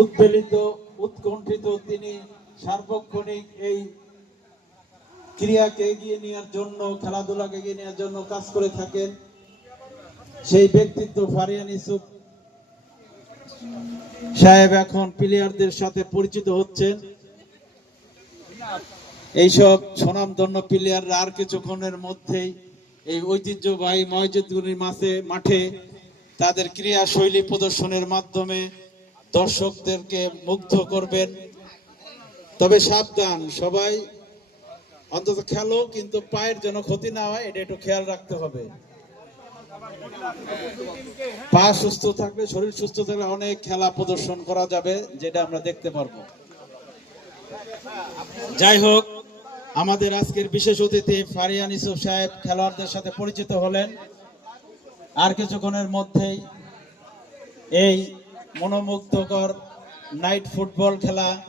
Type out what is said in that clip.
উদ্বেলিত উৎকণ্ঠিত। তিনি সার্বক্ষণিক এই ক্রিয়াকে এগিয়ে নেওয়ার জন্য, খেলাধুলাকে এগিয়ে নেওয়ার জন্য কাজ করে থাকেন। সেই ব্যক্তিত্ব ফারিয়ান ইউসুফ সাহেব এখন প্লেয়ারদের সাথে পরিচিত হচ্ছেন। এইসব সুনামধন্য প্লেয়াররা আর কিছুক্ষণের মধ্যেই এই ঐতিহ্যবাহী মসজিদগুলির মাঠে তাদের ক্রীড়া শৈলী প্রদর্শনের মাধ্যমে দর্শকদেরকে মুগ্ধ করবেন। তবে সাবধান, সবাই অন্তত খেলো, কিন্তু পায়ের যেন ক্ষতি না হয়, এটা একটু খেয়াল রাখতে হবে। পা সুস্থ থাকলে, শরীর সুস্থ থাকলে অনেক খেলা প্রদর্শন করা যাবে, যেটা আমরা দেখতে পারবো। যাই হোক, আমাদের আজকের বিশেষ অতিথি ফারিয়ান ইউসুফ সাহেব খেলোয়াড়দের সাথে পরিচিত হলেন। আর কিছুক্ষণের মধ্যেই এই মনোমুগ্ধকর নাইট ফুটবল খেলা